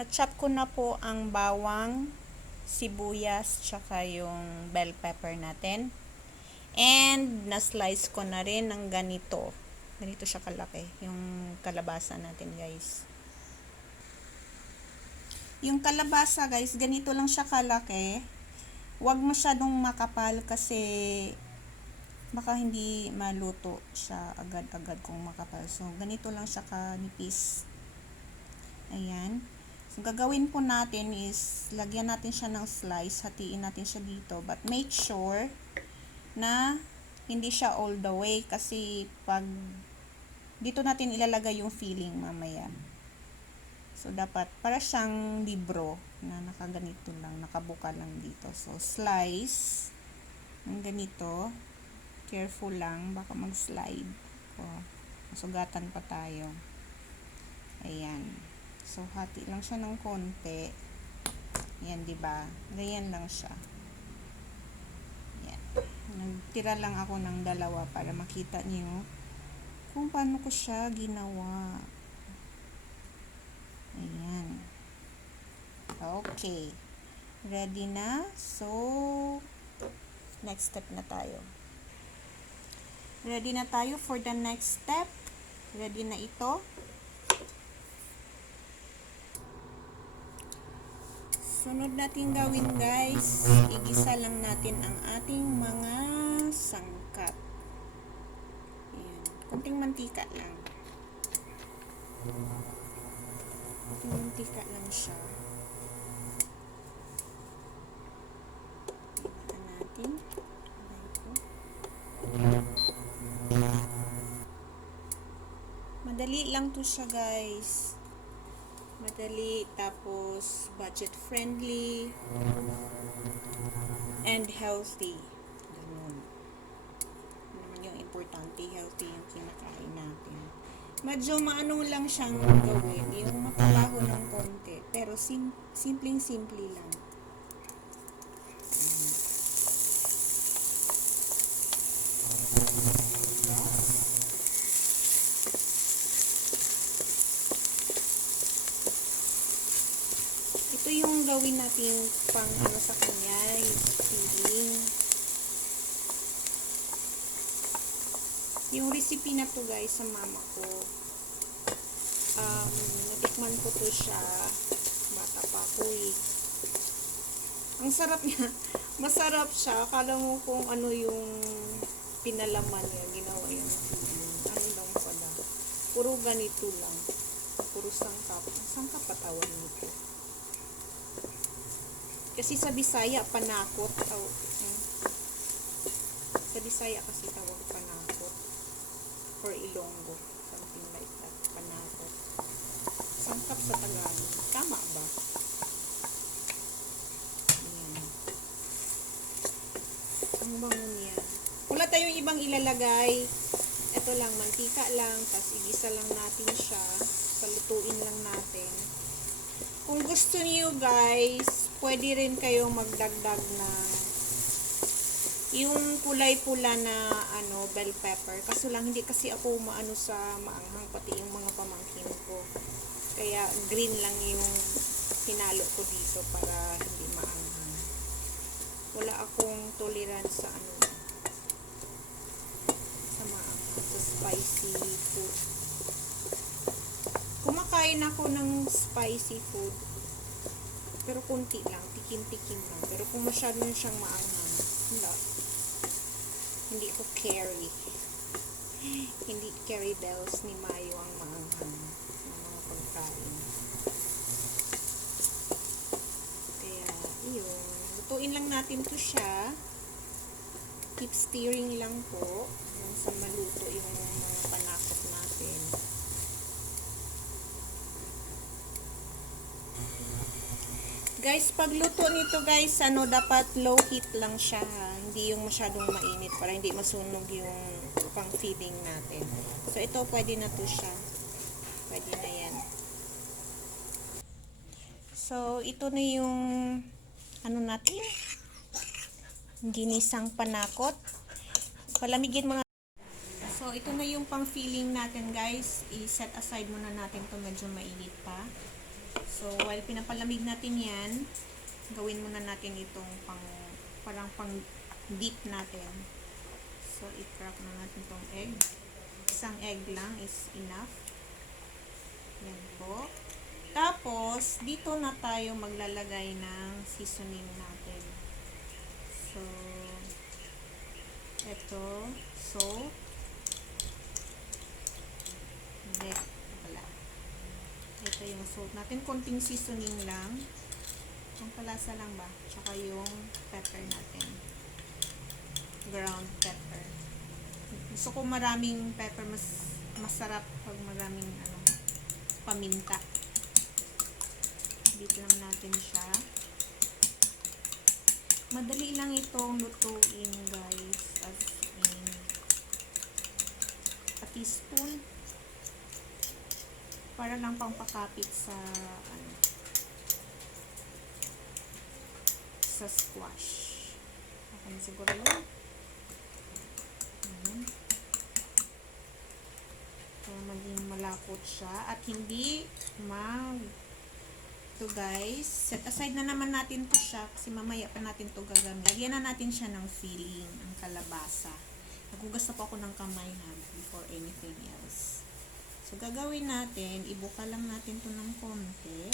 Na-chop ko na po ang bawang, sibuyas, tsaka yung bell pepper natin. And, na-slice ko na rin ng ganito. Ganito siya kalaki, yung kalabasa natin, guys. Yung kalabasa, guys, ganito lang siya kalaki. Huwag masyadong makapal kasi baka hindi maluto siya agad-agad kung makapal. So, ganito lang siya kanipis. Ayan. So, gagawin po natin is, lagyan natin siya ng slice, hatiin natin siya dito. But make sure na hindi siya all the way kasi pag dito natin ilalagay yung filling mamaya. So, dapat para siyang libro na nakaganito lang, nakabuka lang dito. So, slice ng ganito. Careful lang, baka mag-slide. O, masugatan pa tayo. Ayan. So, hati lang siya ng konti. Ayan, diba? Ganyan lang siya. Ayan. Nagtira lang ako ng dalawa para makita niyo kung paano ko siya ginawa. Ayan. Okay. Ready na? So, next step na tayo. Ready na tayo for the next step. Ready na ito. Sunod natin gawin, guys. Igisa lang natin ang ating mga sangkap. Ayan. Kunting mantika lang. Kunting mantika lang siya. Tingnan natin. Madali lang to siya, guys. Madali, tapos budget friendly and healthy. Ganun. Naman yung importante, healthy yung kinakain natin. Medyo maano lang siyang gawin, yung mapabaho ng konti, pero simpleng-simple lang. Ito yung gawin natin pang ano sa kanya, yung filling. Yung recipe na to, guys, sa mama ko. Natikman ko to siya. Bata pa ako eh. Ang sarap niya. Masarap siya. Akala mo kung ano yung pinalaman niya. Ginawa yung filling. Ano lang pala. Puro ganito lang. Puro sangkap. Sangkap patawan nito. Kasi sa Bisaya, panakot. Sa Bisaya kasi tawag panakot. Or Ilonggo. Something like that. Panakot. Sangkap sa Tagalog. Tama ba? Ayan. Ang bango niya. Wala tayong ibang ilalagay. Ito lang, mantika lang. Tapos igisa lang natin siya. Palutuin lang natin. Kung gusto niyo, guys, pwede rin kayong magdagdag ng yung kulay pula na bell pepper. Kaso lang, hindi kasi ako maano sa maanghang, pati yung mga pamangkin ko. Kaya green lang yung hinalo ko dito para hindi maanghang. Wala akong tolerance sa sa maanghang, sa spicy food. Kumakain ako ng spicy food, pero kunti lang, tikim-tikim lang. Pero kung masyado na siyang maanghang, hindi ko carry. Hindi carry bells ni Mayo ang maanghang ng mga pagkain. Kaya, yun. Lutuin lang natin to siya. Keep stirring lang po. Hanggang sa maluto yung mga panakot natin. Guys, pagluto nito, guys, dapat low heat lang siya, ha. Hindi yung masyadong mainit para hindi masunog yung pang feeding natin. So, ito pwede na to siya. Pwede na yan. So, ito na yung natin. Ginisang panakot. Palamigin mo na. So, ito na yung pang feeding natin, guys. I-set aside muna natin to, medyo mainit pa. So, while pinapalamig natin yan, gawin muna natin itong parang pang dip natin. So, i-crack na natin itong egg. Isang egg lang is enough. Yan po. Tapos, dito na tayo maglalagay ng seasoning natin. So, ito, salt. Hindi, wala. Ito yung salt natin. Konting seasoning lang. Yung palasa lang ba? Tsaka yung pepper natin. Ground pepper. Gusto ko maraming pepper. Masarap pag maraming paminta. Bit lang natin siya. Madali lang itong lutuin, guys. As in a teaspoon. Para lang pang pakapit sa sa squash. Okay na siguro yun. Para maging malapot siya at hindi ito guys, set aside na naman natin to siya kasi mamaya pa natin to gagamit. Lagyan na natin siya ng filling, ang kalabasa. Nagugas na po ako ng kamay before anything else. So, gagawin natin, ibuka lang natin to ng konti.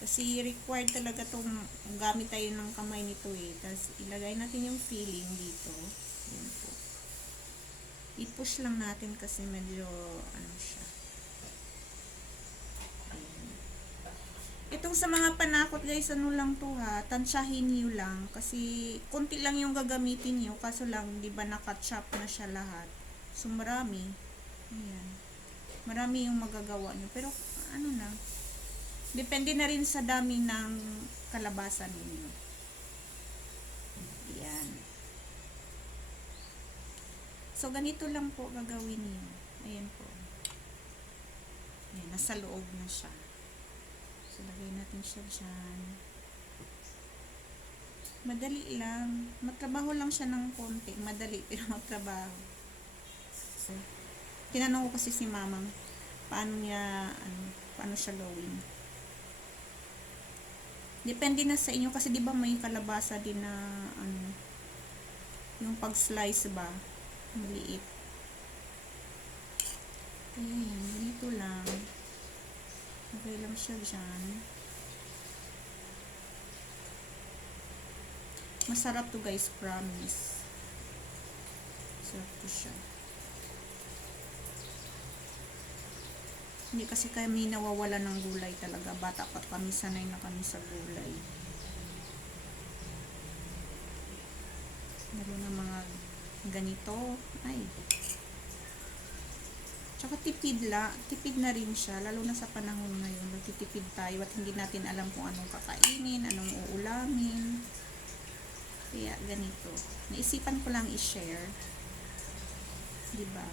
Kasi required talaga itong gamit tayo ng kamay nito eh. Tapos, ilagay natin yung filling dito. Yan po. I-push lang natin kasi medyo, siya. Ayan. Itong sa mga panakot guys, lang to ha. Tansyahin nyo lang. Kasi, konti lang yung gagamitin nyo. Kaso lang, di ba naka-chop na siya lahat. So, marami. Ayan. Marami yung magagawa nyo. Pero, na. Depende na rin sa dami ng kalabasa ninyo. Ayan. So, ganito lang po gagawin niyo. Ayan po. Ayan, nasa loob na siya. So, lagay natin siya dyan. Madali lang. Magtrabaho lang siya ng konti. Madali, pero magtrabaho. So, tinanong ko kasi si mamang paano siya gawin. Depende na sa inyo kasi 'di ba may kalabasa din na yung pag-slice ba maliit. Ayan, ganito lang. Okay lang siya dyan. Masarap to guys, promise. Sarap to siya. Hindi kasi kami nawawala ng gulay talaga. Bata pa kami, sanay na kami sa gulay. Lalo na mga ganito. Ay. Tsaka tipid na rin siya. Lalo na sa panahon ngayon. Nagtitipid tayo at hindi natin alam kung anong kakainin, anong uulamin. Kaya ganito. Naisipan ko lang i-share. Diba?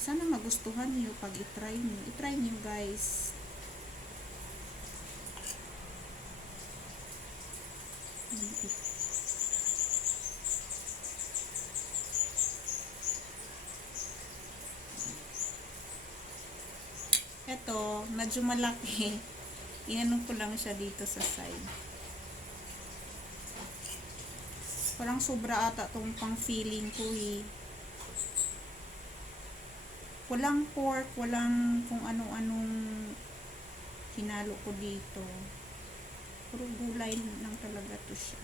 Sana magustuhan niyo pag i-try niyo. I-try niyo guys. Ito, medyo malaki. Inanong ko lang siya dito sa side. Parang sobra ata itong pang feeling ko eh. Walang pork, walang kung ano-anong hinalo ko dito. Puro gulay lang talaga to siya.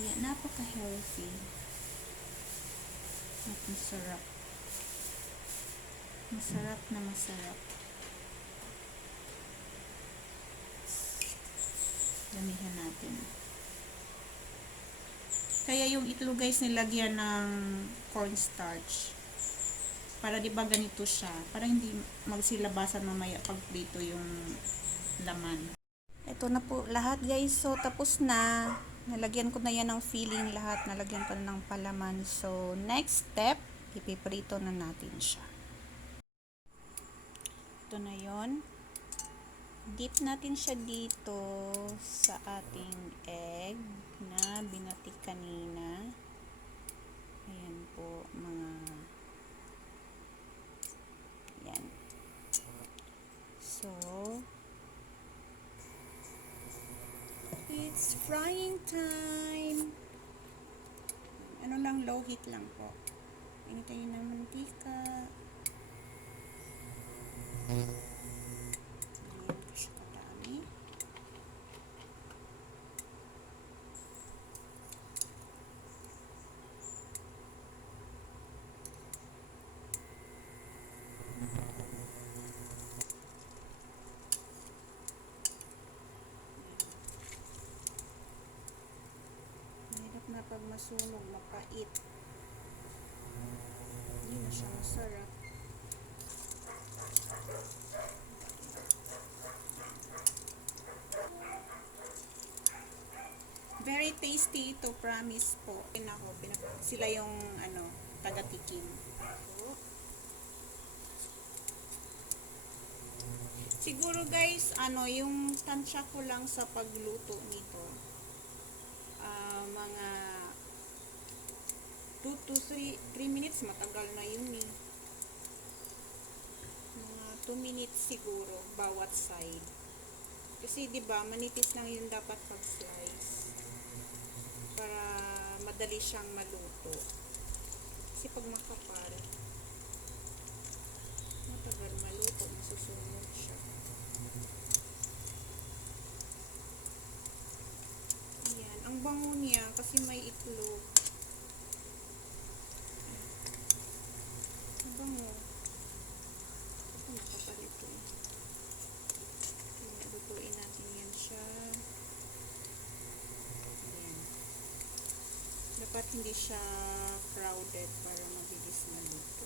Kaya napaka-healthy. At masarap. Masarap na masarap. Damihan natin. Kaya yung itlog guys nilagyan ng cornstarch. Para di ba ganito siya. Para hindi magsilabasan mamaya pag dito yung laman. Ito na po lahat guys. So tapos na. Nalagyan ko na yan ng filling lahat. Nalagyan ko na ng palaman. So next step, ipiprito na natin siya. Ito na yon. Dip natin siya dito sa ating egg na binatik kanina. Ayan po, mga Frying time. Ano lang, low heat lang po. Initin ng mantika. Ayan ko siya kadami. Mahirap na pag masunog, mapait. Hindi na siya masarap. Very tasty ito, promise po. Sila yung taga-tikim. Siguro guys, yung tansya ko lang sa pagluto nito. Mga 2 to 3 minutes, matagal na yun eh. Mga 2 minutes siguro, bawat side. Kasi 'di ba, manipis lang yun dapat pag slice. Para madali siyang maluto. Kasi pag makapal, matagal maluto, masusunog siya. Ayan, ang bango niya kasi may itlog. Ang bango. Ito makapal ito. Lutuin natin yan siya. Ayan. Dapat hindi siya crowded para mabilis maluto.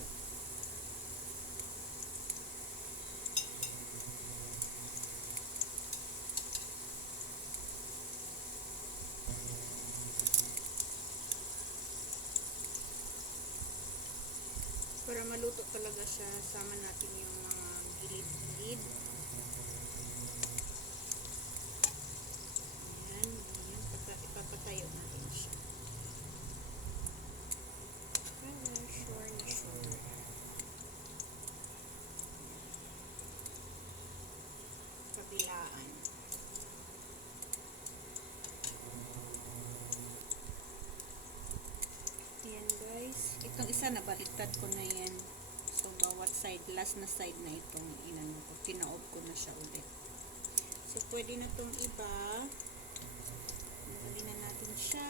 Para maluto talaga siya, sama natin yung mga gilid-gilid. Ipapatayo natin siya. Para sure na sure. Kabilaan. Ayan guys. Itong isa nabaliktad ko na yan. So bawat side, last na side na itong tinaob ko na siya ulit. So pwede na itong iba. Nalagyan na natin siya.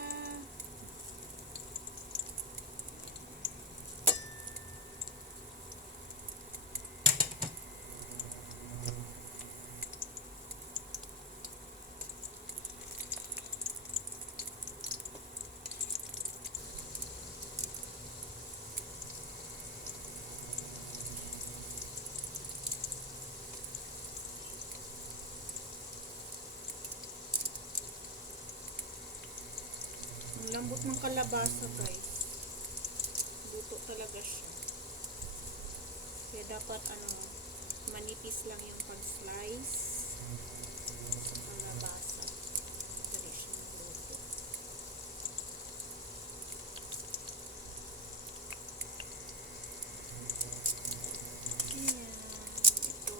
Lambot ng kalabasa guys. Luto talaga siya. Kaya dapat manipis lang yung pag-slice sa kalabasa. Dali siya maluto. Ayan. Ito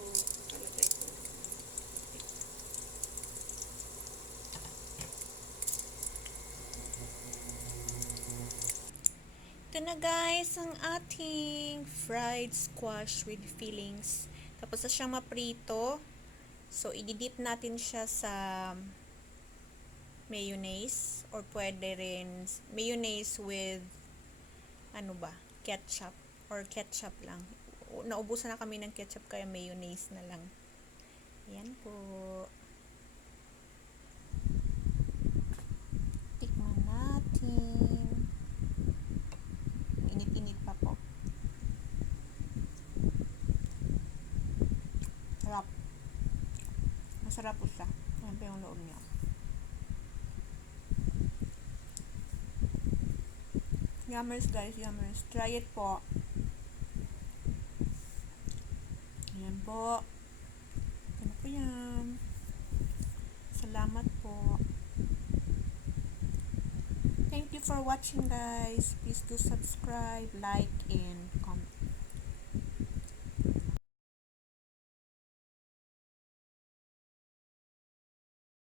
talaga ito. Ito na guys, ang ating fried squash with fillings. Tapos na siyang maprito. So, i-dip natin siya sa mayonnaise. Or pwede rin mayonnaise with ketchup. Or ketchup lang. Naubusan na kami ng ketchup kaya mayonnaise na lang. Yan po. Tikman natin. Init-init pa po. Sarap. Masarap po siya. Ayan pa yung loob niya. Yummers guys, yummers. Try it po. Ayan po. Ano po yan? Salamat po. Thank you for watching guys. Please do subscribe, like, and comment.